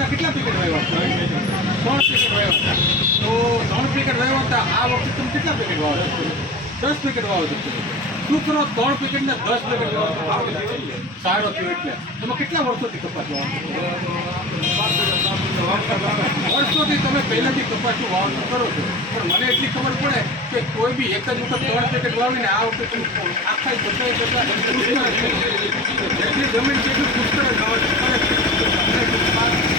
તમે કેટલા પેકેટ વાવ્યા? 3 પેકેટ વાવ્યા હતા. તો 3 પેકેટ વાવ્યા હતા. આ વખતે તમે કેટલા પેકેટ વાવ્યા? 10 પેકેટ વાવ્યા. શું કરો? 3 પેકેટ ને 10 પેકેટ સારો થયો. એટલે તમે કેટલા વર્ષોથી કપાસ વાવો? વર્ષોથી તમે પહેલાથી કપાસનું વાવતર કરો છો. પણ મને એટલી ખબર પડે કે કોઈ બી એક જ વખત 3 પેકેટ વાવીને આ વખતે તમે આખા બધાય જેટલી જમીન છે એટલું પુષ્કળ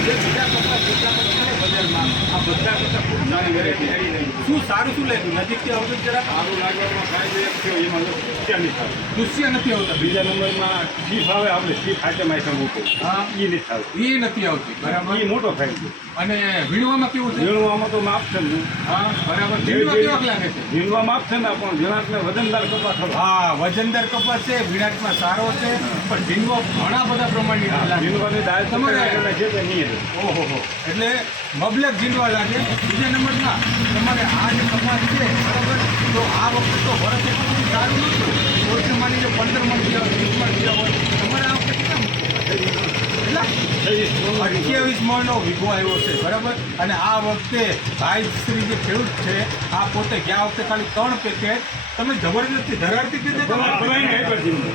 જે બીજા કપાસ જેટલા પણ છે બજારમાં આ બધા કરતાં ખૂબ સારી વેરાયટી. શું સારું શું લાગ્યું? નજીકથી આવતું જરા સારું લાગવામાં ફાયદો એક થયો, એમાં દુષ્ય નહીં થાય. દુષ્ય નથી આવતા. બીજા નંબરમાં સીફ આવે, આપણે સીફ આઈટમ મૂકું હા, એ નથી આવતી. એ નથી આવતી. બરાબર. એ મોટો ફાયદો. અને વીણવામાં કેવું છે? વીણવામાં તો માપ છે ને. હા, બરાબર. વીણવા કેવાક લાગે છે? વીણવા માપ છે ને, પણ વીણાટને વજનદાર કપાસ હતો. હા, વજનદાર કપાસ છે, વીણાટમાં સારો છે, પણ વીણવો ઘણા બધા પ્રમાણની લાગે. વીણવાની દાળ તમારે છે કે નહીં? ઓહો, એટલે મબલક ઝીંડવા લાગે. બીજા નંબરમાં તમારે આ જે કપાસ છે બરાબર, તો આ વખતે તો વર્ષ એટલું બધું સારું નહોતું. કોઈ માની જો 15 મણ થયા હોય, 20 મણ થયા હોય, તમારે આ વખતે કેટલા કેટલા 28 મણનો વીઘો આવ્યો છે બરાબર. અને આ વખતે ભાઈશ્રી જે ખેડૂત છે આ પોતે ગયા વખતે ખાલી 3 પેકેટ તમે જબરજસ્તી ધરાડતી કીધી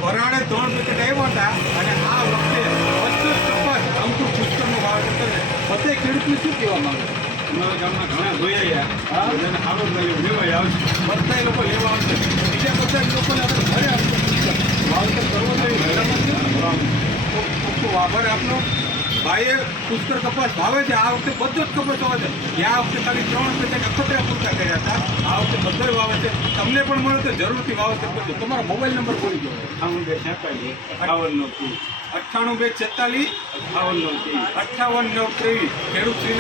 પરાણે 3 પેકેટ આવ્યા હતા. અને આ વખતે 25 કપાસ અંકુર પુષ્કરનો વાવેતર કરે. બધે ખેડૂતને શું કહેવા માંગે? અમારા ગામના ઘણા જોયા બધાને સારો જ લાગ્યો, લેવાય આવશે. બધા લોકો લેવા આવશે. બીજા બધા લોકોને આપણે ઘરે આવશે વાવેતર કરવો જોઈએ. બરાબર છે. ખૂબ ખૂબ આભાર આપનો. ભાઈએ પુષ્કર કપાસ વાવે છે. આ વખતે બધો જ કપાસ વાવે છે. ગયા વખતે ખાલી 3 પેકેટ અખતરા પૂરતા કર્યા હતા. આ વખતે બધો વાવે છે. તમને પણ મળે તો જરૂરથી વાવેતર કરજો. તમારો મોબાઈલ નંબર બોલી દો. 98 98 246 58 9 53 ખેડૂત શ્રી